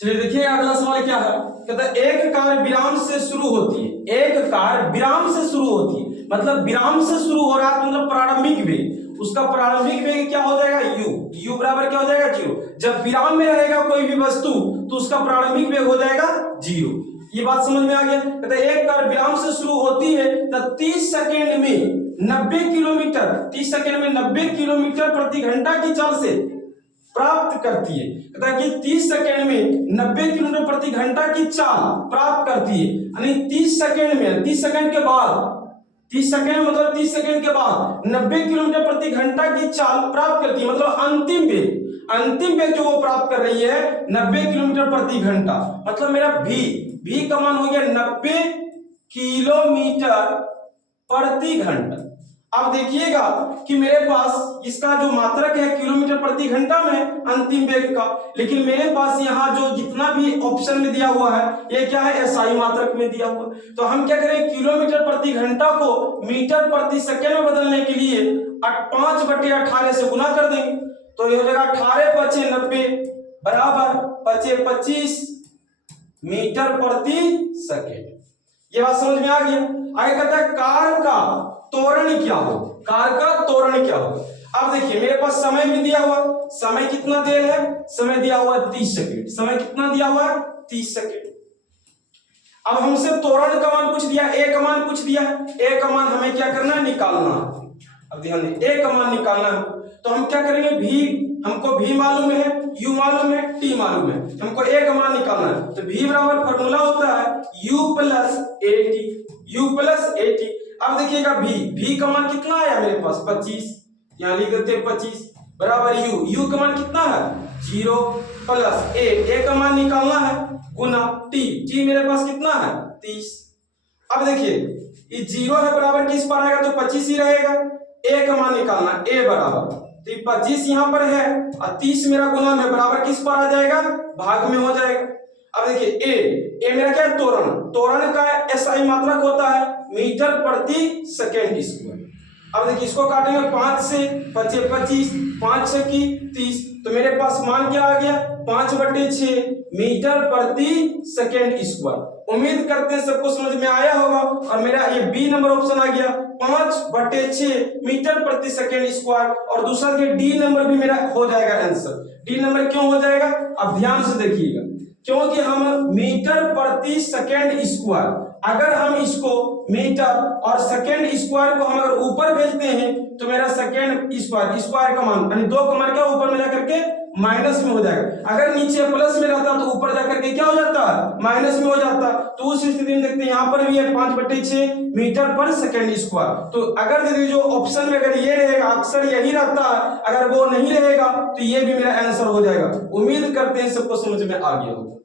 चलिए देखिए अगला सवाल क्या है, कहता है एक कार विराम से शुरू होती है। एक कार विराम से शुरू होती है, मतलब विराम से शुरू हो रहा है मतलब प्रारंभिक वेग, उसका प्रारंभिक वेग क्या हो जाएगा u बराबर क्या हो जाएगा 0। जब विराम में रहेगा कोई भी वस्तु तो उसका प्रारंभिक वेग हो जाएगा 0। ये बात समझ में आ गया। कहता है एक कार विराम से शुरू होती है तो 30 सेकेंड में 90 किलोमीटर 30 सेकेंड में 90 किलोमीटर प्रति घंटा की चाल से प्राप्त करती है। कहता है कि 30 सेकेंड में 90 किलोमीटर प्रति घंटा की चाल प्राप्त करती है, यानी 30 सेकेंड में 30 सेकेंड के बाद 30 सेकेंड मतलब 30 सेकेंड के बाद 90 किलोमीटर प्रति घंटा की चाल प्राप्त करती है, मतलब अंतिम वेग जो वो प्राप्त कर रही है 90 किलोमीटर प्रति घंटा, मतलब मेरा v का मान हो गया 90 किलोमीटर प्रति घंटा। अब देखिएगा कि मेरे पास इसका जो मात्रक है किलोमीटर प्रति घंटा में अंतिम वेग का, लेकिन मेरे पास यहाँ जो जितना भी ऑप्शन में दिया हुआ है ये क्या है एसआई मात्रक में दिया हुआ। तो हम क्या करें किलोमीटर प्रति घंटा को मीटर प्रति सेकेंड में बदलने के लिए 5/18 से गुना कर देंगे, तो ये हो जाएगा 18×5 = 90 बराबर 5×25 मीटर प्रति सेकेंड। ये बात समझ में आ गया। आगे कहता है कार का त्वरण क्या हो, कार का त्वरण क्या हो। अब देखिए मेरे पास समय भी दिया हुआ, समय कितना देर है, समय दिया हुआ है 30 सेकेंड, समय कितना दिया हुआ है 30 सेकेंड। अब हमसे त्वरण का मान पूछ दिया, ए का मान पूछ दिया, ए का मान हमें क्या करना है निकालना है। अब ध्यान दें ए का मान निकालना है, तो हम क्या करेंगे हमको v मालूम है, u मालूम है, t मालूम है, हमको a का मान निकालना है। तो v बराबर फॉर्मूला होता है u प्लस at। अब देखिएगा v का मान कितना आया मेरे पास 25, यहाँ लिख देते हैं 25 बराबर u का मान कितना है 0 प्लस a का मान निकालना है गुना t मेरे पास कितना है 30। अब देखिए ये 0 है बराबर किस पर आएगा तो 25 ही रहेगा, a का मान निकालना a बराबर तो 25 यहाँ पर है और 30 मेरा गुना में बराबर किस पर आ जाएगा भाग में हो जाएगा। अब देखिए ए मेरा क्या है त्वरण का एसआई मात्रक होता है मीटर प्रति सेकेंड स्क्वायर। अब देखिए इसको काटेंगे 5 से 25 5 से की 30, तो मेरे पास मान क्या आ गया 5/6 मीटर प्रति सेकेंड स्क्वायर। उम्मीद करते हैं सबको समझ में आया होगा और मेरा ये बी नंबर ऑप्शन आ गया 5/6 मीटर प्रति सेकेंड स्क्वायर। और दूसरा के डी नंबर भी मेरा हो जाएगा आंसर। डी नंबर क्यों हो जाएगा अब ध्यान से देखिएगा, क्योंकि हम मीटर प्रति सेकेंड स्क्वायर अगर हम इसको मीटर और सेकेंड स्क्वायर को हम अगर ऊपर भेजते हैं तो मेरा सेकेंड स्क्वायर का मान यानी 2 का मान क्या ऊपर में जाकर के माइनस में हो जाएगा। अगर नीचे प्लस में रहता तो ऊपर जाकर के क्या हो जाता माइनस में हो जाता। तो उस स्थिति में देखते हैं यहाँ पर भी है 5/6 मीटर पर सेकेंड स्क्वायर। तो अगर देखिए जो ऑप्शन में अगर ये रहेगा अक्सर यही रहता है, अगर वो नहीं रहेगा तो ये भी मेरा आंसर हो जाएगा। उम्मीद करते हैं सबको समझ में आ गया होगा।